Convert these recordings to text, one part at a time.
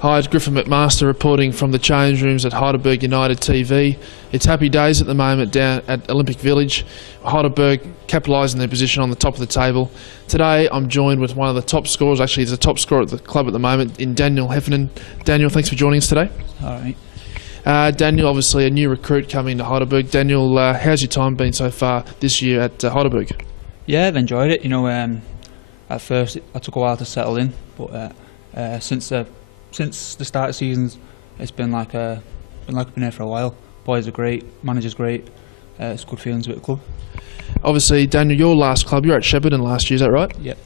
Hi, it's Griffin McMaster reporting from the change rooms at Heidelberg United TV. It's happy days at the moment down at Olympic Village. Heidelberg capitalising their position on the top of the table. Today I'm joined with one of the top scorers, actually he's the top scorer at the club at the moment, in Daniel Heffernan. Daniel, thanks for joining us today. All right. Daniel, obviously a new recruit coming to Heidelberg. Daniel, how's your time been so far this year at Heidelberg? Yeah, I've enjoyed it. You know, at first it took a while to settle in, but since the start of seasons, it's been like I've been here for a while. Boys are great, manager's great. It's good feelings with the club. Obviously, Daniel, your last club, you were at Shepparton last year, is that right? Yep.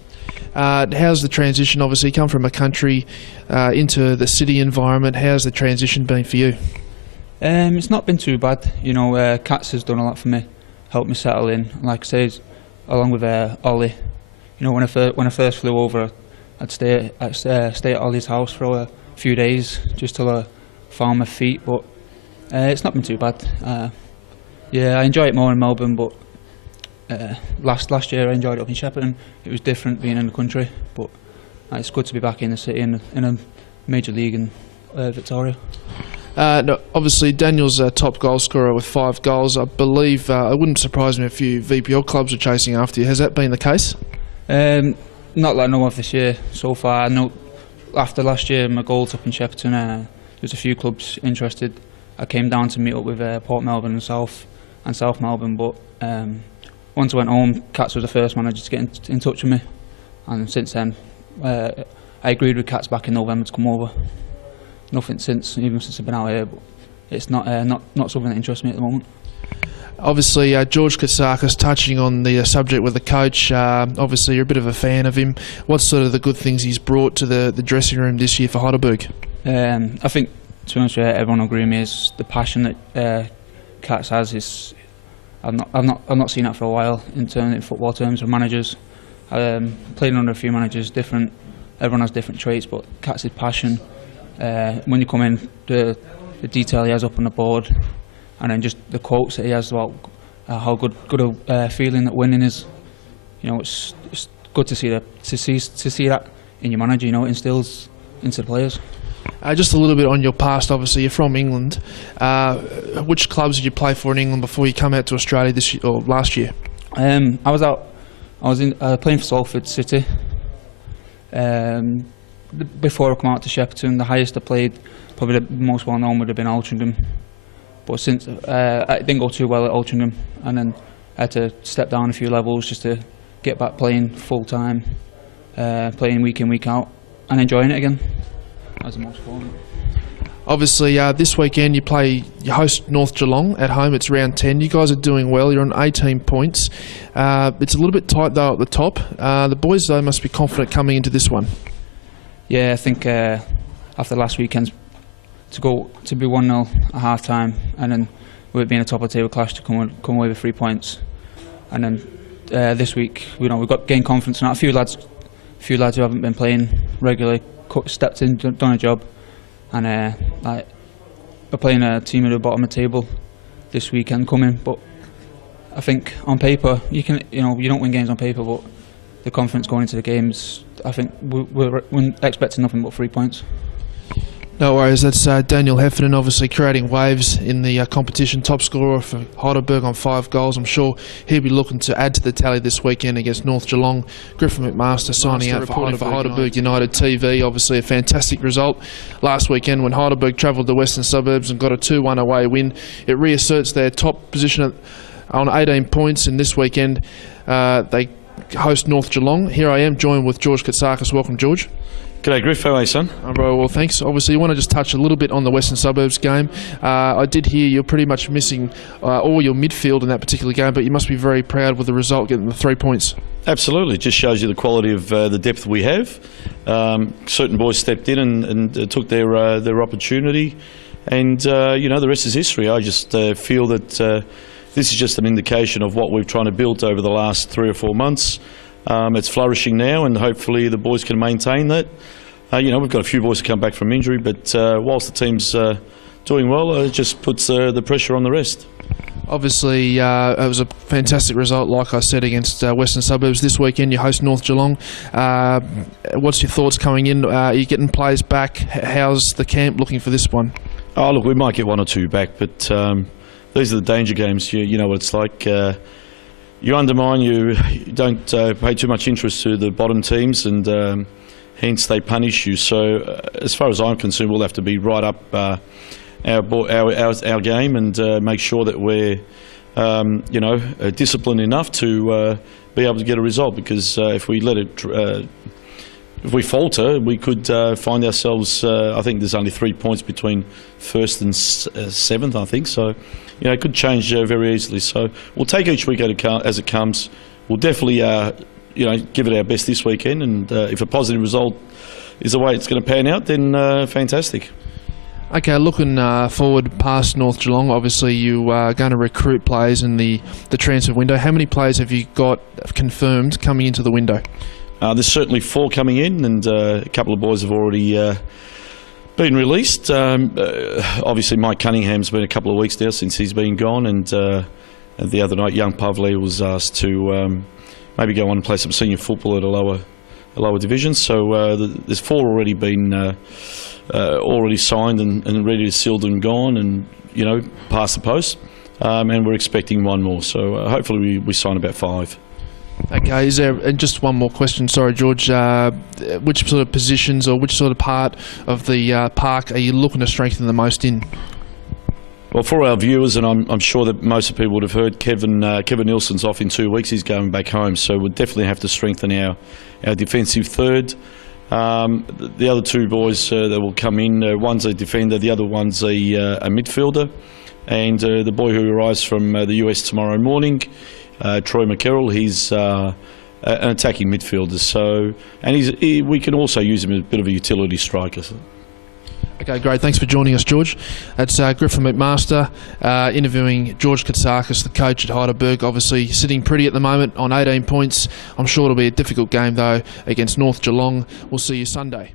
How's the transition? Obviously, you come from a country into the city environment. How's the transition been for you? It's not been too bad. You know, Kats has done a lot for me, helped me settle in. Like I say, along with Ollie. You know, when I first flew over, I'd stay at Ollie's house for a few days just till I found my feet, but it's not been too bad. Yeah, I enjoy it more in Melbourne, but last year I enjoyed it up in Shepparton. It was different being in the country, but it's good to be back in the city in a major league in Victoria. No, obviously, Daniel's a top goal scorer with 5 goals. I believe it wouldn't surprise me if a few VPL clubs are chasing after you. Has that been the case? Not that I know of this year so far. I know after last year, my goals up in Shepparton, there's a few clubs interested. I came down to meet up with Port Melbourne and South Melbourne, but once I went home, Kats was the first manager to get in touch with me, and since then, I agreed with Kats back in November to come over. Nothing since, even since I've been out here, but it's not something that interests me at the moment. Obviously, George Katsakis, touching on the subject with the coach, obviously you're a bit of a fan of him. What's sort of the good things he's brought to the dressing room this year for Heidelberg? I think, to be honest with you, everyone will agree with me, is the passion that Kats has. I've not seen that for a while in football terms of managers. Playing under a few managers, everyone has different traits, but Kats' passion, when you come in, the detail he has up on the board, and then just the quotes that he has about how good a feeling that winning is. You know, it's good to see that in your manager. You know, it instills into the players. Just a little bit on your past. Obviously, you're from England. Which clubs did you play for in England before you come out to Australia this year or last year? I was playing for Salford City. Before I come out to Shepparton, the highest I played, probably the most well known, would have been Altrincham. But since it didn't go too well at Altrincham, and then I had to step down a few levels just to get back playing full time, playing week in, week out, and enjoying it again. That's the most important. Obviously, this weekend you host North Geelong at home. It's round 10. You guys are doing well. You're on 18 points. It's a little bit tight though at the top. The boys though must be confident coming into this one. Yeah, I think after last weekend's to be 1-0 at half time, and then with it being a top of the table clash, to come away with 3 points, and then this week, you know, we've got gained confidence now. A few lads who haven't been playing regularly stepped in, done a job, and we're playing a team at the bottom of the table this weekend coming. But I think on paper, you don't win games on paper, but the confidence going into the games, I think we're expecting nothing but 3 points. No worries, that's Daniel Heffernan, obviously creating waves in the competition, top scorer for Heidelberg on 5 goals. I'm sure he'll be looking to add to the tally this weekend against North Geelong. Griffin McMaster signing out for Heidelberg United TV. Obviously a fantastic result last weekend when Heidelberg travelled to Western Suburbs and got a 2-1 away win. It reasserts their top position on 18 points, and this weekend they host North Geelong. Here I am, joined with George Katsakis. Welcome, George. G'day Griff, how are you, son? I'm very well, thanks. Obviously, you want to just touch a little bit on the Western Suburbs game. I did hear you're pretty much missing all your midfield in that particular game, but you must be very proud with the result, getting the 3 points. Absolutely, it just shows you the quality of the depth we have. Certain boys stepped in and took their opportunity, and you know, the rest is history. I just feel that this is just an indication of what we've tried to build over the last 3 or 4 months. It's flourishing now, and hopefully the boys can maintain that. You know, we've got a few boys to come back from injury, but whilst the team's doing well, it just puts the pressure on the rest. Obviously, it was a fantastic result, like I said, against Western Suburbs. This weekend you host North Geelong. What's your thoughts coming in? Are you getting players back? How's the camp looking for this one? Oh, look, we might get one or two back, but these are the danger games. You know what it's like. You undermine, you don't pay too much interest to the bottom teams, and hence they punish you. So as far as I'm concerned, we'll have to be right up our game and make sure that we're disciplined enough to be able to get a result, because if we let it if we falter, we could find ourselves, I think there's only 3 points between first and seventh, I think, so it could change very easily. So we'll take each week as it comes. We'll definitely give it our best this weekend, and if a positive result is the way it's going to pan out, then fantastic. Okay, looking forward past North Geelong, obviously you are going to recruit players in the transfer window. How many players have you got confirmed coming into the window? There's certainly 4 coming in, and a couple of boys have already been released. Obviously Mike Cunningham's been a couple of weeks now since he's been gone, and the other night young Pavle was asked to maybe go on and play some senior football at a lower division. So there's 4 already been already signed and ready to sealed and gone, and past the post, and we're expecting 1 more. So hopefully we sign about 5. Okay, and just one more question, sorry George, which sort of positions or which sort of part of the park are you looking to strengthen the most in? Well, for our viewers, and I'm sure that most of people would have heard, Kevin Nielsen's off in 2 weeks. He's going back home, so we'll definitely have to strengthen our defensive third. The other 2 boys that will come in, one's a defender, the other one's a midfielder, and the boy who arrives from the US tomorrow morning, Troy McCarroll, he's an attacking midfielder. So, and we can also use him as a bit of a utility striker. Okay, great. Thanks for joining us, George. That's Griffin McMaster interviewing George Katsakis, the coach at Heidelberg. Obviously sitting pretty at the moment on 18 points. I'm sure it'll be a difficult game though against North Geelong. We'll see you Sunday.